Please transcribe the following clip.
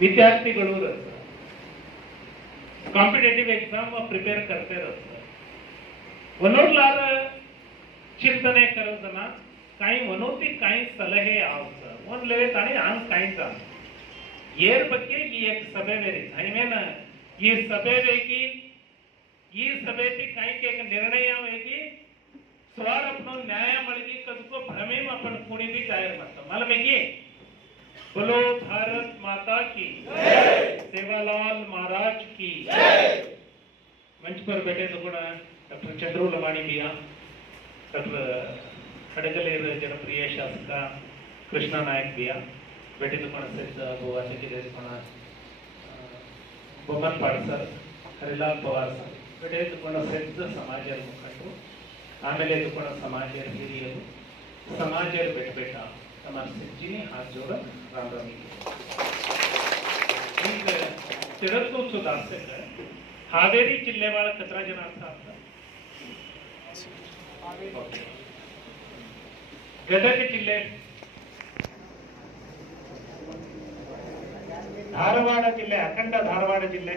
विद्यार्थीಗಳು competitive exam prepare करते वनोरलार चिंतने करताना काही वनोती काही सलहे आवचं वन लेवेत आणि आन काहीचा ಏರ್ ಬಗ್ಗೆ ಈ एक सभೆ ಬೇರೆ ಐಮೇನ ಈ ಸಭೆ ವೇಗಿ ಈ सभेती काही के एक निर्णय वेगी स्वार अपनो न्याय मळगी कसको भ्रमे में अपन कोणी भी जाहीर मत मला मेगी बोलो भारत माता की जय सेवालाल महाराज की जय मंच पर बैठे तो डॉक्टर चंद्रू लमाणी भैया डॉक्टर खड़गलेर जनप्रिय शासक कृष्णा नायक भैया बैठे तो गोवाचे किती बोमन पाड सर हरिलाल पवार सर बैठे तो समाज मुखंडರು ಆಮೇಲೆ समाज ಹಿರಿಯರು समाज ಬೆಟ್ಟ तमाम सिंचिनी हाथ जोड़ राम राम ಈಗ ತಿರತ್ತು ಸುಧಾರಿಸಿದ್ರೆ ಹಾವೇರಿ ಜಿಲ್ಲೆ ಒಳ ಕತ್ರ ಜನ ಅಂತ ಗದಗ ಜಿಲ್ಲೆ ಧಾರವಾಡ ಜಿಲ್ಲೆ ಅಖಂಡ ಧಾರವಾಡ ಜಿಲ್ಲೆ